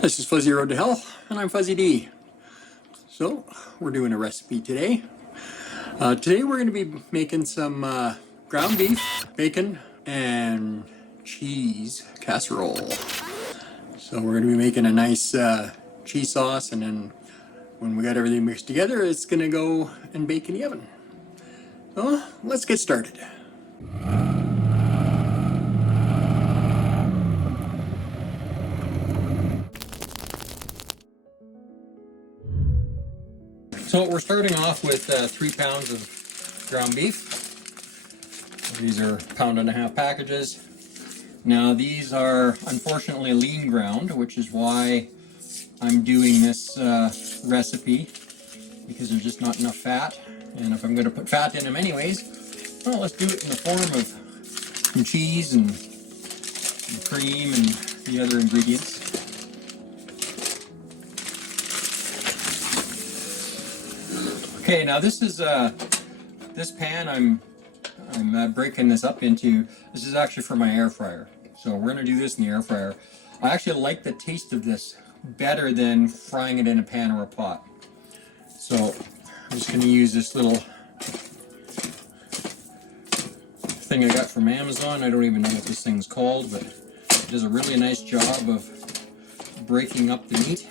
This is Fuzzy Road to Hell, and I'm Fuzzy D. So, we're doing a recipe today. Today we're going to be making some ground beef, bacon, and cheese casserole. So we're going to be making a nice cheese sauce, and then when we got everything mixed together, it's going to go and bake in the oven. So, let's get started. So we're starting off with 3 pounds of ground beef. These are 1.5 pound packages. Now these are unfortunately lean ground, which is why I'm doing this recipe, because there's just not enough fat. And if I'm going to put fat in them anyways, well, let's do it in the form of some cheese and cream and the other ingredients. Okay, now this is this pan I'm breaking this up into. This is actually for my air fryer. So we're gonna do this in the air fryer. I actually like the taste of this better than frying it in a pan or a pot. So I'm just gonna use this little thing I got from Amazon. I don't even know what this thing's called, but it does a really nice job of breaking up the meat.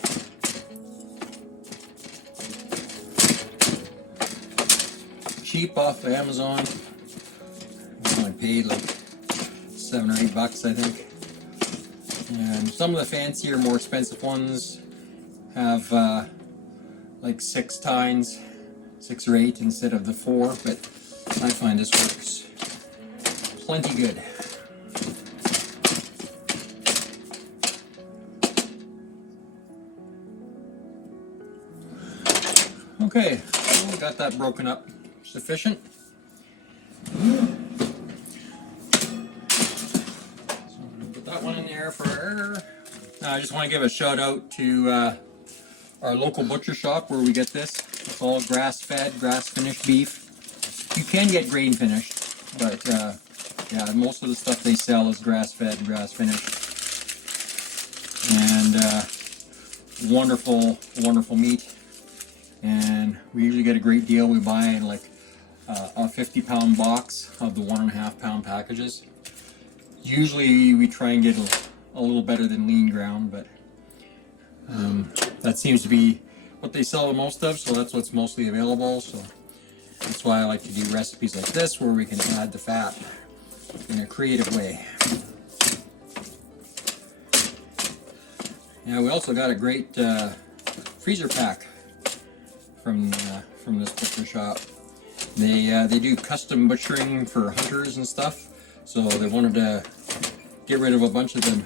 Cheap off of Amazon. I only paid like $7 or $8, I think. And some of the fancier, more expensive ones have like 6 tines, 6 or 8 instead of the 4, but I find this works plenty good. Okay, well, we got that broken up sufficient. So I'm going to put that one in the air fryer. Now I just want to give a shout out to our local butcher shop where we get this. It's all grass-fed, grass-finished beef. You can get grain-finished, but yeah, most of the stuff they sell is grass-fed, grass-finished. And wonderful, wonderful meat. And we usually get a great deal. We buy like a 50-pound box of the 1.5 pound packages. Usually we try and get a little better than lean ground, but that seems to be what they sell the most of, so that's what's mostly available. So that's why I like to do recipes like this, where we can add the fat in a creative way. Yeah, we also got a great freezer pack from this butcher shop. They do custom butchering for hunters and stuff, so they wanted to get rid of a bunch of the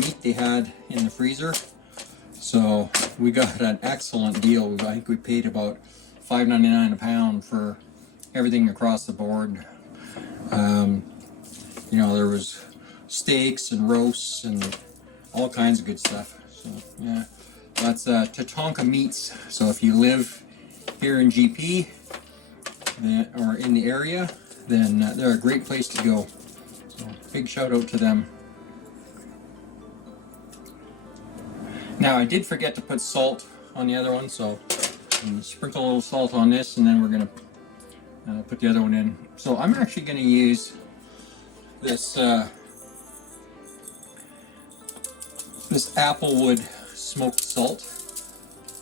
meat they had in the freezer. So we got an excellent deal. I think we paid about $5.99 a pound for everything across the board. You know, there was steaks and roasts and all kinds of good stuff. So yeah, that's Tatanka Meats. So if you live here in GP or in the area, then they're a great place to go. So big shout out to them. Now I did forget to put salt on the other one, so I'm going to sprinkle a little salt on this, and then we're going to put the other one in. So I'm actually going to use this this applewood smoked salt.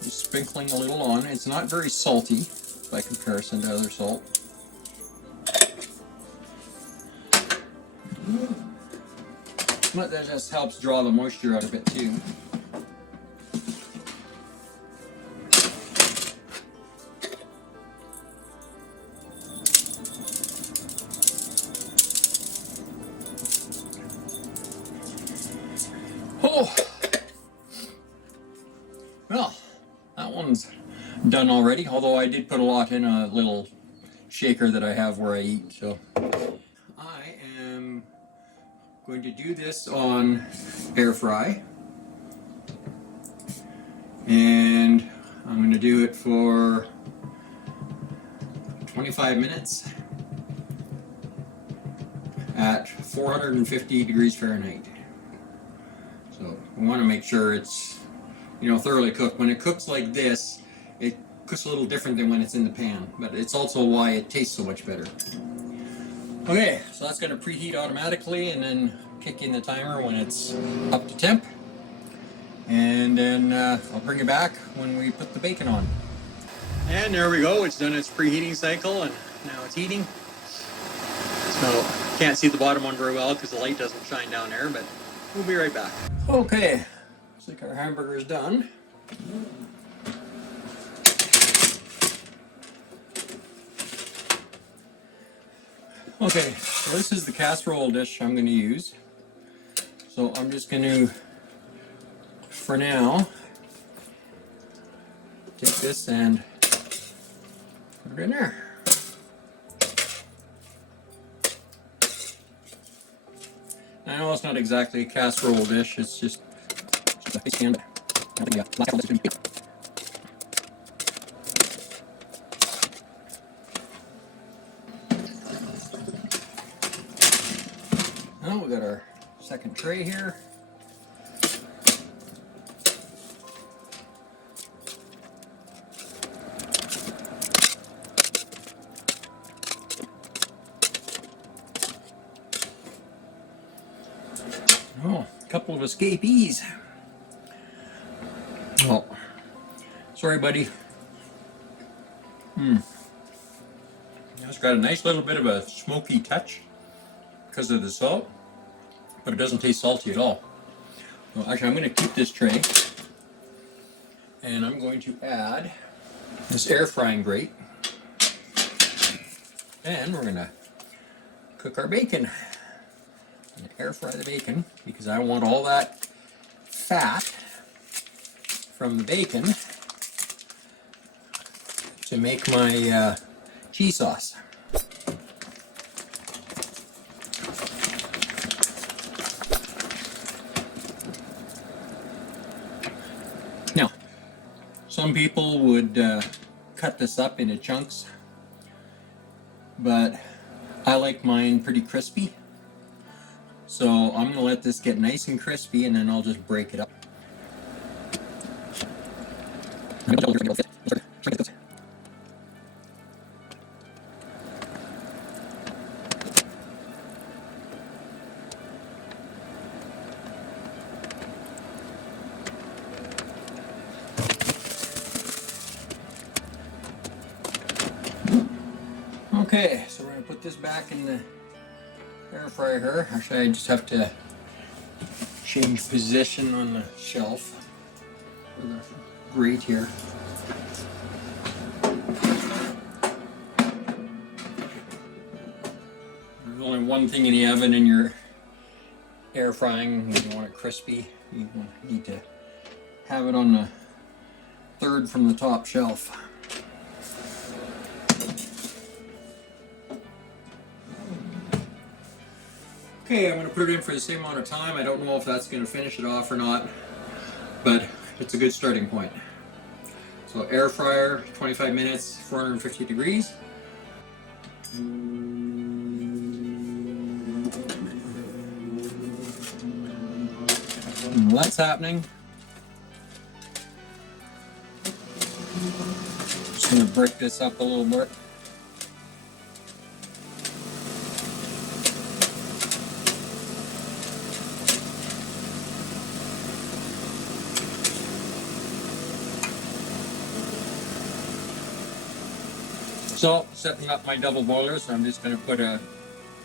Just sprinkling a little on. It's not very salty by comparison to other salt. But that just helps draw the moisture out a bit too. Oh! Well, that one's done already, although I did put a lot in a little shaker that I have where I eat. So I am going to do this on air fry, and I'm going to do it for 25 minutes at 450 degrees Fahrenheit. So We want to make sure it's, thoroughly cooked. When it cooks like this, it cooks a little different than when it's in the pan, but it's also why it tastes so much better. Okay, so that's going to preheat automatically and then kick in the timer when it's up to temp. And then I'll bring it back when we put the bacon on. And there we go, it's done its preheating cycle and now it's heating. So can't see the bottom one very well because the light doesn't shine down there, but we'll be right back. Okay, looks like our hamburger is done. Okay, so this is the casserole dish I'm going to use. So I'm just going to, for now, take this and put it in there. I know it's not exactly a casserole dish, it's just a big stand. Now we got our second tray here. Oh, a couple of escapees. Oh, sorry, buddy. It's got a nice little bit of a smoky touch because of the salt, but it doesn't taste salty at all. Well, actually, I'm going to keep this tray, and I'm going to add this air frying grate, and we're going to cook our bacon. I'm going to air fry the bacon because I want all that fat from the bacon to make my cheese sauce. Now, some people would cut this up into chunks, but I like mine pretty crispy. So I'm going to let this get nice and crispy and then I'll just break it up. Okay, so we're going to put this back in the air fryer here. Actually, I just have to change position on the shelf for the grate here. There's only one thing in the oven in your air frying when you want it crispy. You need to have it on the third from the top shelf. Okay, I'm going to put it in for the same amount of time. I don't know if that's going to finish it off or not, but it's a good starting point. So air fryer, 25 minutes, 450 degrees. And that's happening. Just going to break this up a little bit. So, setting up my double boiler, so I'm just going to put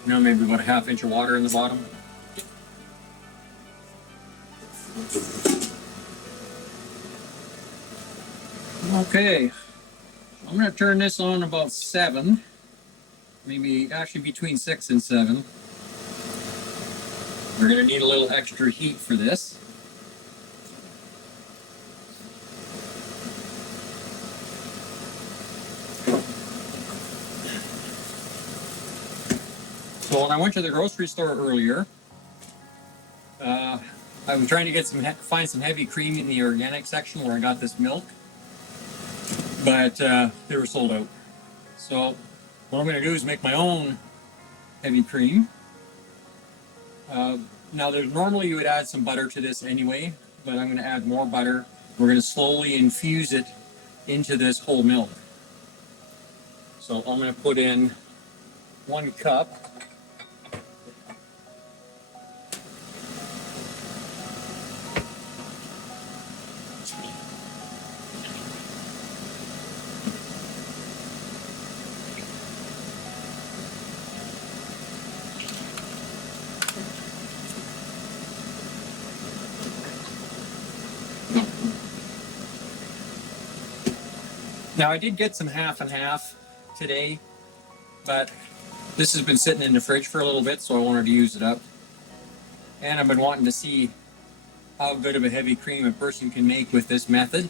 maybe about a ½ inch of water in the bottom. Okay, I'm going to turn this on about 7, maybe actually between 6 and 7. We're going to need a little extra heat for this. So when I went to the grocery store earlier, I was trying to find some heavy cream in the organic section where I got this milk, but they were sold out. So what I'm going to do is make my own heavy cream. Now, normally you would add some butter to this anyway, but I'm going to add more butter. We're going to slowly infuse it into this whole milk. So I'm going to put in 1 cup. Now I did get some half and half today, but this has been sitting in the fridge for a little bit, so I wanted to use it up. And I've been wanting to see how good of a heavy cream a person can make with this method.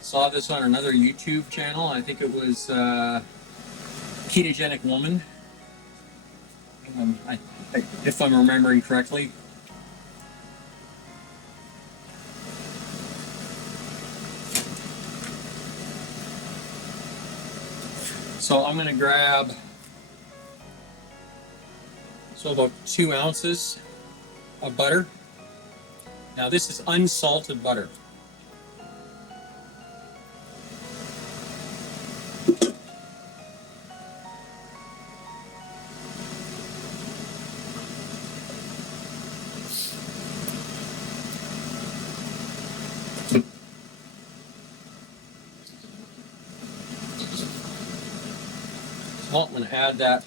Saw this on another YouTube channel. I think it was Ketogenic Woman, if I'm remembering correctly. So I'm going to grab about 2 ounces of butter. Now this is unsalted butter. Well, I'm going to add that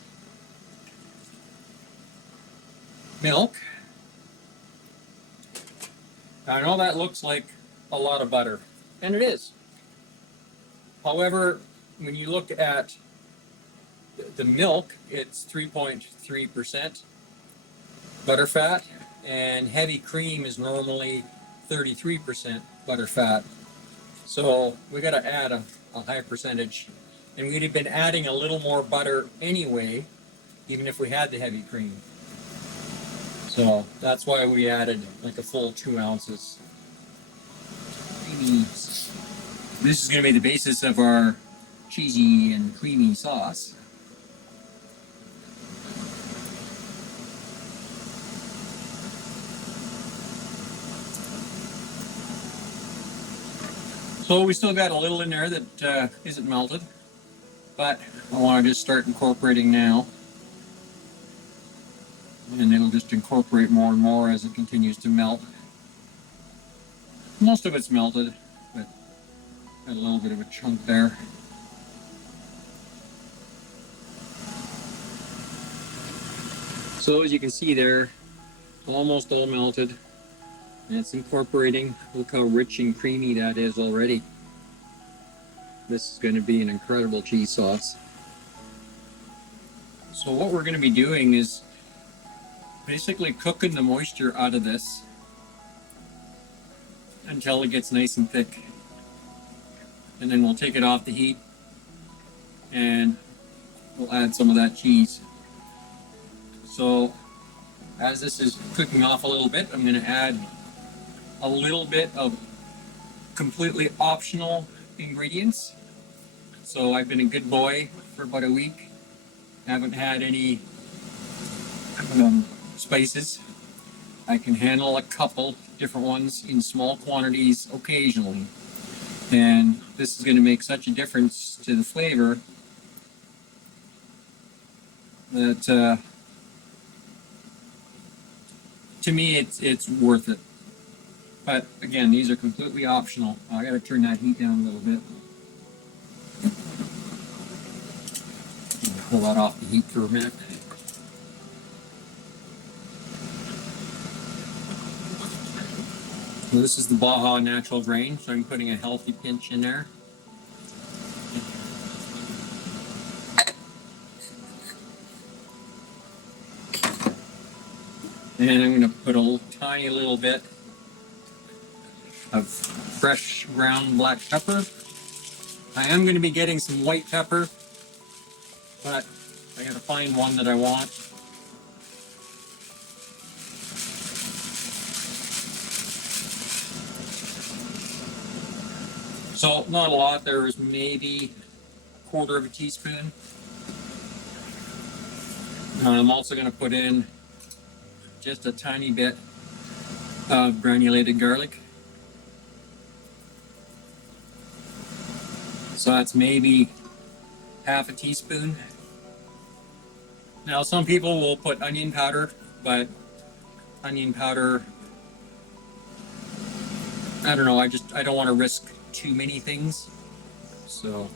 milk. Now, I know that looks like a lot of butter, and it is. However, when you look at the milk, it's 3.3% butter fat, and heavy cream is normally 33% butter fat. So we got to add a high percentage. And we'd have been adding a little more butter anyway, even if we had the heavy cream. So that's why we added like a full 2 ounces. This is going to be the basis of our cheesy and creamy sauce. So we still got a little in there that isn't melted, but I want to just start incorporating now. And it'll just incorporate more and more as it continues to melt. Most of it's melted, but got a little bit of a chunk there. So as you can see there, almost all melted. And it's incorporating. Look how rich and creamy that is already. This is going to be an incredible cheese sauce. So what we're going to be doing is basically cooking the moisture out of this until it gets nice and thick. And then we'll take it off the heat and we'll add some of that cheese. So as this is cooking off a little bit, I'm going to add a little bit of completely optional ingredients. So I've been a good boy for about a week. Haven't had any spices. I can handle a couple different ones in small quantities occasionally. And this is going to make such a difference to the flavor that to me it's worth it. But again, these are completely optional. I got to turn that heat down a little bit. Pull that off the heat for a minute. So this is the Baja natural grain, so I'm putting a healthy pinch in there. And I'm going to put a tiny little bit of fresh ground black pepper. I am going to be getting some white pepper, but I got to find one that I want. So not a lot. There is maybe 1/4 teaspoon. And I'm also going to put in just a tiny bit of granulated garlic. So that's maybe half a teaspoon. Now some people will put onion powder, but onion powder, I don't know, I don't want to risk too many things. So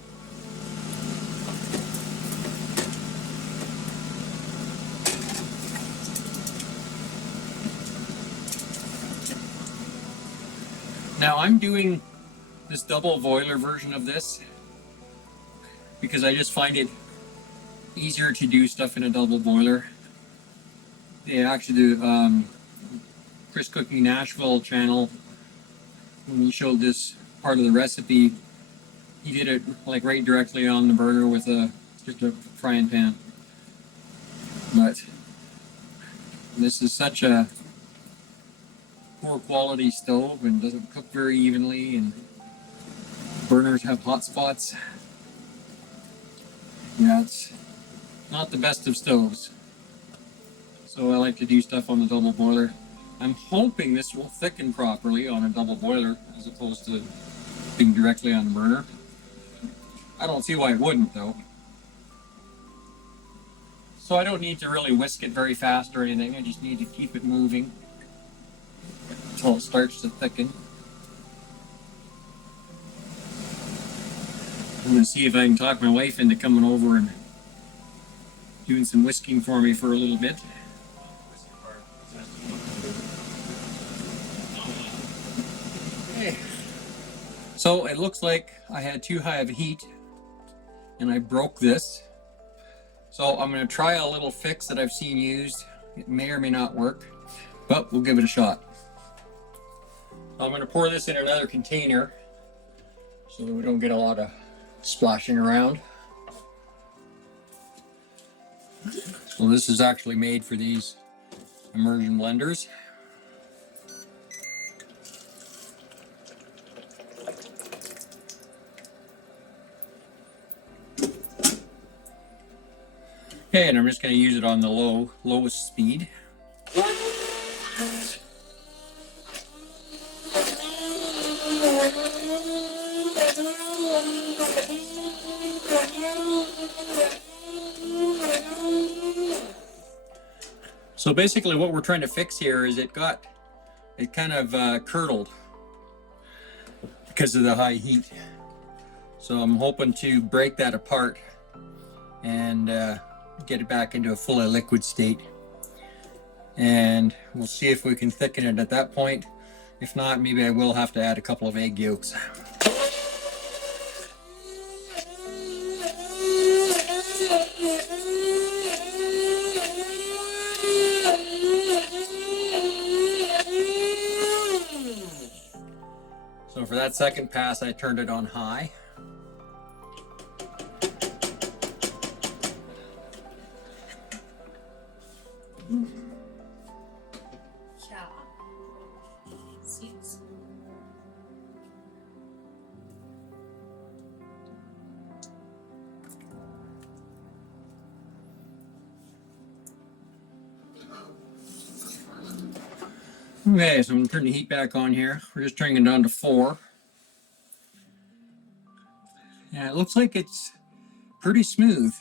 now I'm doing this double boiler version of this because I just find it easier to do stuff in a double boiler. They actually do, Chris Cooking Nashville channel, when he showed this part of the recipe, he did it like right directly on the burner with just a frying pan. But this is such a poor quality stove and doesn't cook very evenly, and burners have hot spots. Yeah, it's not the best of stoves. So I like to do stuff on the double boiler. I'm hoping this will thicken properly on a double boiler as opposed to being directly on the burner. I don't see why it wouldn't though. So I don't need to really whisk it very fast or anything. I just need to keep it moving until it starts to thicken. I'm going to see if I can talk my wife into coming over and doing some whisking for me for a little bit. Okay. So it looks like I had too high of a heat and I broke this. So I'm going to try a little fix that I've seen used. It may or may not work, but we'll give it a shot. I'm going to pour this in another container so we don't get a lot of splashing around. So this is actually made for these immersion blenders. Okay, and I'm just going to use it on the lowest speed. So basically what we're trying to fix here is it kind of curdled because of the high heat. So I'm hoping to break that apart and get it back into a fully liquid state. And we'll see if we can thicken it at that point. If not, maybe I will have to add a couple of egg yolks. So for that second pass, I turned it on high. Okay, so I'm going to turn the heat back on here. We're just turning it down to 4. Yeah, it looks like it's pretty smooth.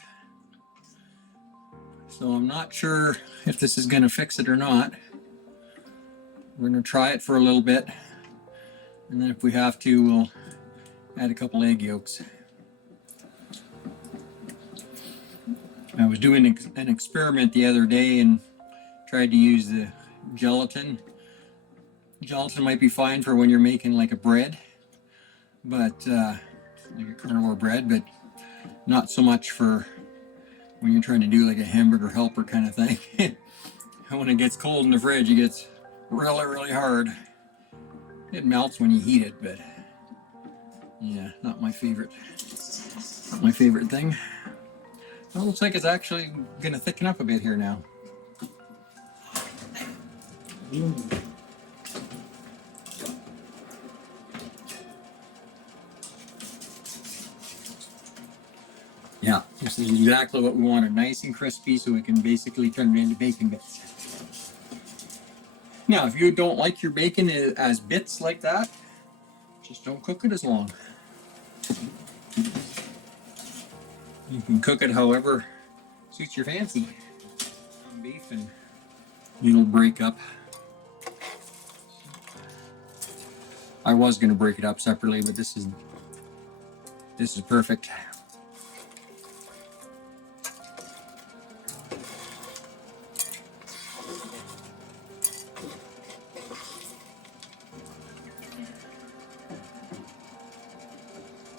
So I'm not sure if this is going to fix it or not. We're going to try it for a little bit. And then if we have to, we'll add a couple egg yolks. I was doing an experiment the other day and tried to use the gelatin. Gelatin might be fine for when you're making like a bread, but like a carnivore bread, but not so much for when you're trying to do like a hamburger helper kind of thing. And when it gets cold in the fridge, it gets really, really hard. It melts when you heat it, but yeah, not my favorite thing. Well, it looks like it's actually gonna thicken up a bit here now. Yeah, this is exactly what we wanted, nice and crispy, so we can basically turn it into bacon bits. Now, if you don't like your bacon as bits like that, just don't cook it as long. You can cook it however suits your fancy. Some beef and it'll break up. I was going to break it up separately, but this is perfect.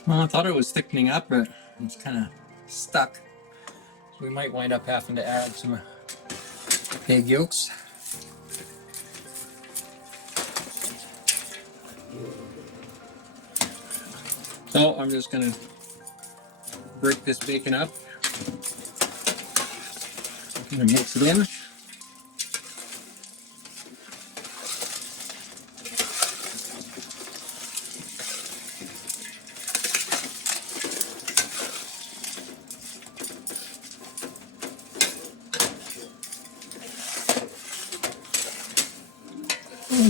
Well, I thought it was thickening up, but it's kind of stuck. So we might wind up having to add some egg yolks. So I'm just going to break this bacon up. I'm going to mix it in.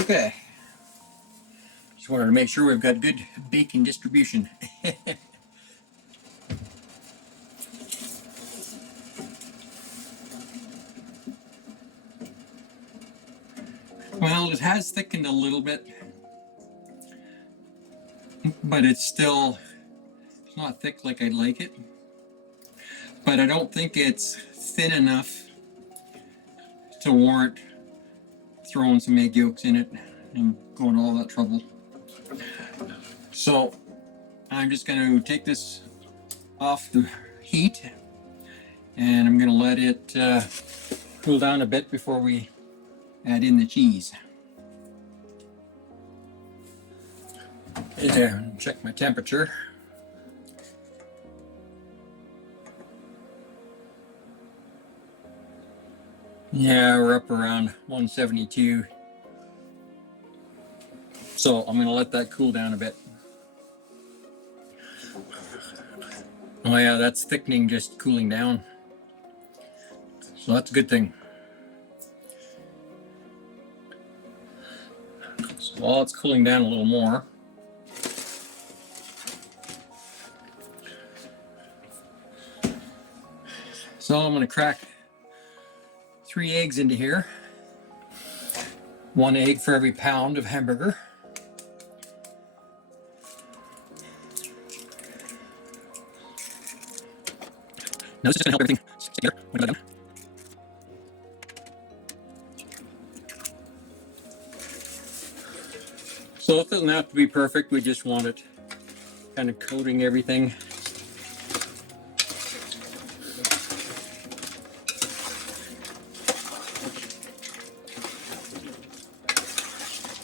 Okay. Just wanted to make sure we've got good bacon distribution. Well, it has thickened a little bit, but it's not thick like I'd like it. But I don't think it's thin enough to warrant throwing some egg yolks in it and going all that trouble. So I'm just going to take this off the heat and I'm going to let it cool down a bit before we add in the cheese. And check my temperature. Yeah, we're up around 172. So I'm going to let that cool down a bit. Oh yeah, that's thickening, just cooling down. So that's a good thing. So while it's cooling down a little more, so I'm going to crack 3 eggs into here. 1 egg for every pound of hamburger. Now this is going to help everything stick together when I go down. So it doesn't have to be perfect, we just want it kind of coating everything.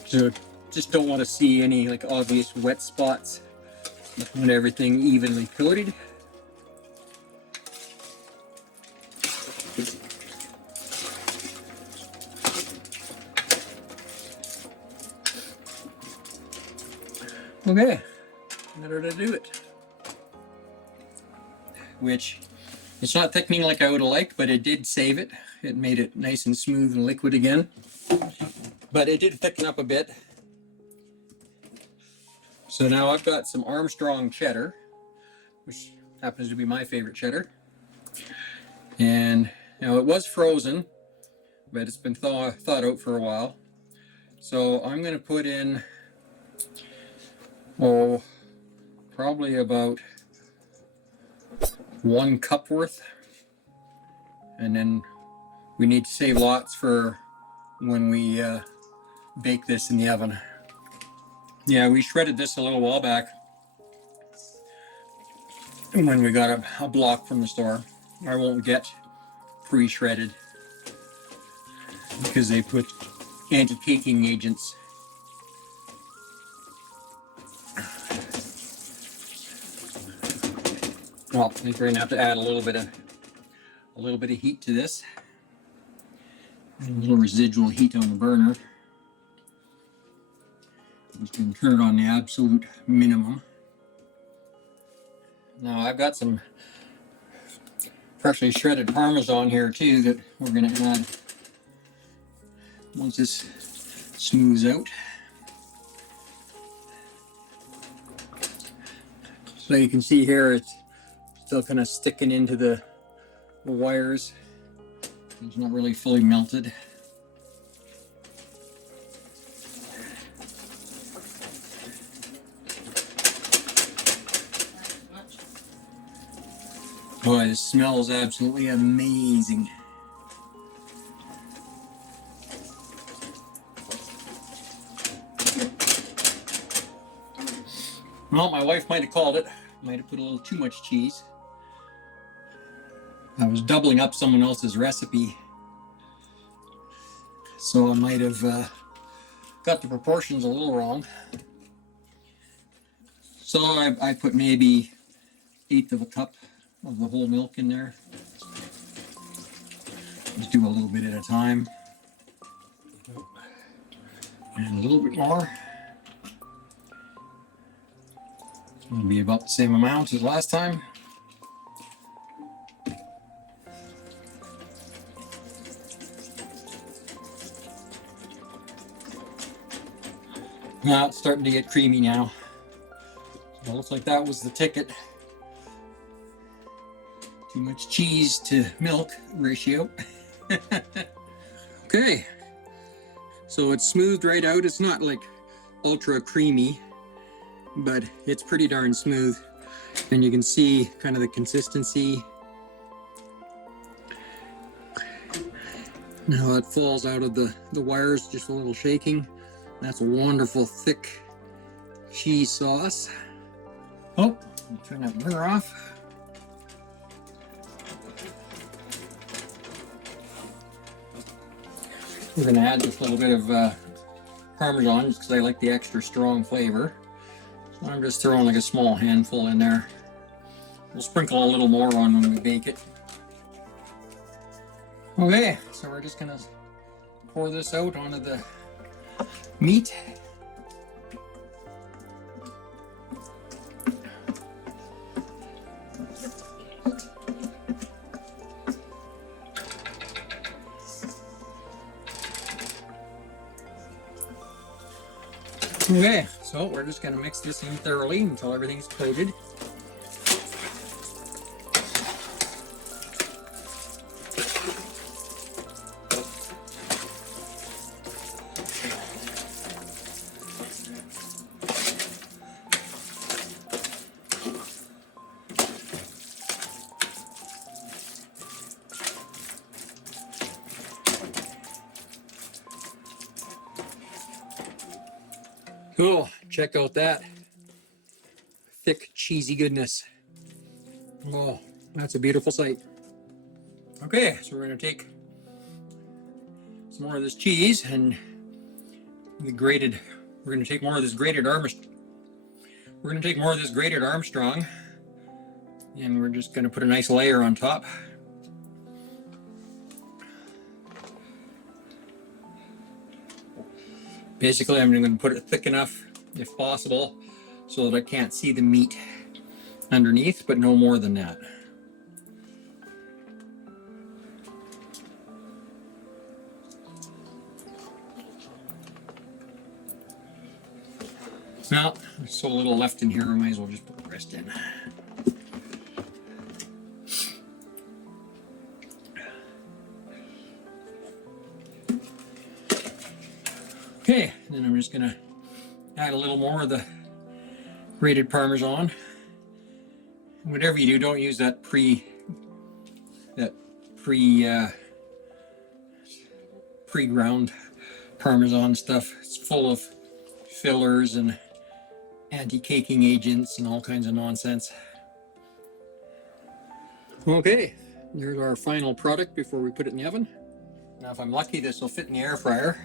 So just don't want to see any like obvious wet spots. I want everything evenly coated. Okay, in order to do it. Which, it's not thickening like I would have liked, but it did save it. It made it nice and smooth and liquid again. But it did thicken up a bit. So now I've got some Armstrong cheddar, which happens to be my favorite cheddar. And now it was frozen, but it's been thawed out for a while. So I'm going to put in, probably about 1 cup worth. And then we need to save lots for when we bake this in the oven. Yeah, we shredded this a little while back when we got a block from the store. I won't get pre-shredded because they put anti-caking agents. Well, I think we're gonna have to add a little bit of heat to this. And a little residual heat on the burner. Just gonna turn it on the absolute minimum. Now I've got some freshly shredded Parmesan here too that we're gonna add once this smooths out. So you can see here it's still kind of sticking into the wires. It's not really fully melted. Boy, this smells absolutely amazing. Well, my wife might have called it. Might have put a little too much cheese. I was doubling up someone else's recipe, so I might have got the proportions a little wrong. So I put maybe 1/8 of a cup of the whole milk in there. Just do a little bit at a time. And a little bit more. It'll be about the same amount as last time. Now it's starting to get creamy now. So it looks like that was the ticket. Too much cheese to milk ratio. Okay, so it's smoothed right out. It's not like ultra creamy, but it's pretty darn smooth. And you can see kind of the consistency. Now it falls out of the wires, just a little shaking. That's a wonderful thick cheese sauce. Oh, turn that mirror off. We're going to add just a little bit of Parmesan just because I like the extra strong flavor. So I'm just throwing like a small handful in there. We'll sprinkle a little more on when we bake it. Okay, so we're just going to pour this out onto the meat. Okay, so we're just going to mix this in thoroughly until everything's coated. Cool, check out that thick, cheesy goodness. Oh, that's a beautiful sight. Okay, so we're going to take some more of this cheese and we're going to take more of this grated Armstrong, and we're just going to put a nice layer on top. Basically, I'm going to put it thick enough, if possible, so that I can't see the meat underneath, but no more than that. Now, there's so little left in here, I might as well just put the rest in. Okay, then I'm just going to add a little more of the grated Parmesan. Whatever you do, don't use that pre-ground Parmesan stuff. It's full of fillers and anti-caking agents and all kinds of nonsense. Okay, there's our final product before we put it in the oven. Now if I'm lucky, this will fit in the air fryer.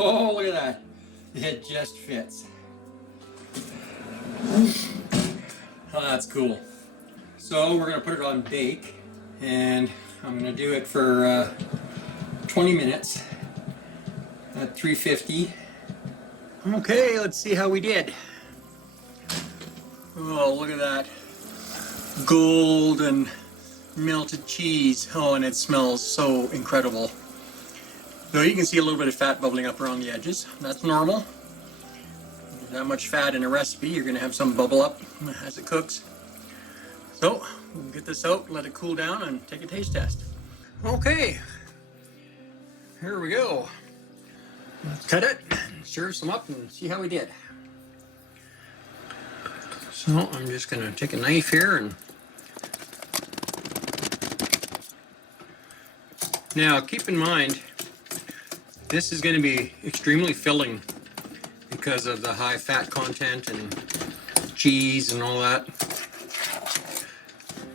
Oh, look at that. It just fits. Oh, that's cool. So we're going to put it on bake, and I'm going to do it for 20 minutes at 350. Okay, let's see how we did. Oh, look at that golden melted cheese. Oh, and it smells so incredible. So you can see a little bit of fat bubbling up around the edges. That's normal. There's that much fat in a recipe, you're going to have some bubble up as it cooks. So we'll get this out, let it cool down, and take a taste test. Okay, here we go. Let's cut it, serve some up, and see how we did. So I'm just going to take a knife here and now keep in mind this is going to be extremely filling because of the high fat content and cheese and all that.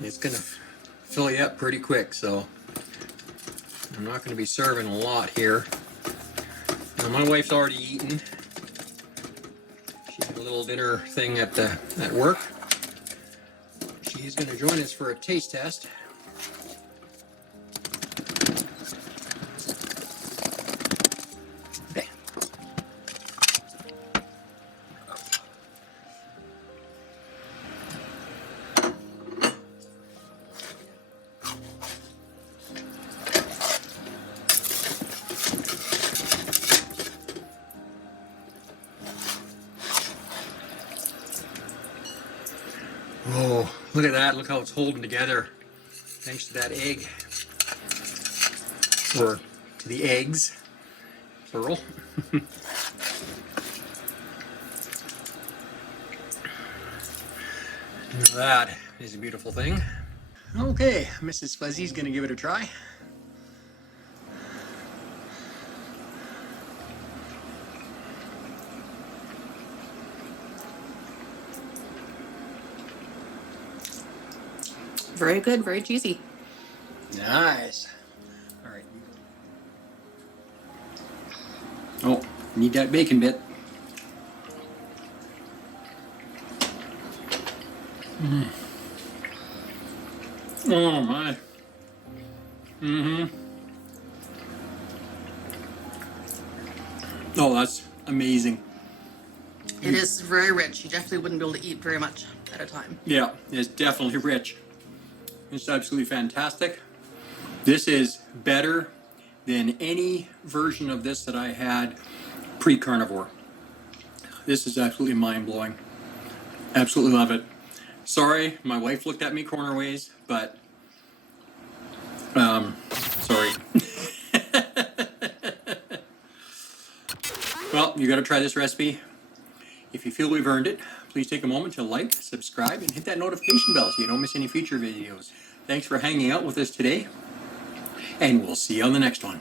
It's going to fill you up pretty quick, so I'm not going to be serving a lot here. Now my wife's already eaten. She had a little dinner thing at work. She's going to join us for a taste test. Okay. Oh, look at that. Look how it's holding together. Thanks to that egg. Or to the eggs, plural. Now that is a beautiful thing. Okay, Mrs. Fuzzy's gonna give it a try. Very good, very juicy. Nice. All right. Oh, need that bacon bit. Mm. Oh my. Mm-hmm. Oh, that's amazing. It is very rich. You definitely wouldn't be able to eat very much at a time. Yeah, it's definitely rich. It's absolutely fantastic. This is better than any version of this that I had pre-carnivore. This is absolutely mind-blowing. Absolutely love it. Sorry, my wife looked at me cornerways, but sorry. Well, you got to try this recipe. If you feel we've earned it, please take a moment to like, subscribe, and hit that notification bell so you don't miss any future videos. Thanks for hanging out with us today, and we'll see you on the next one.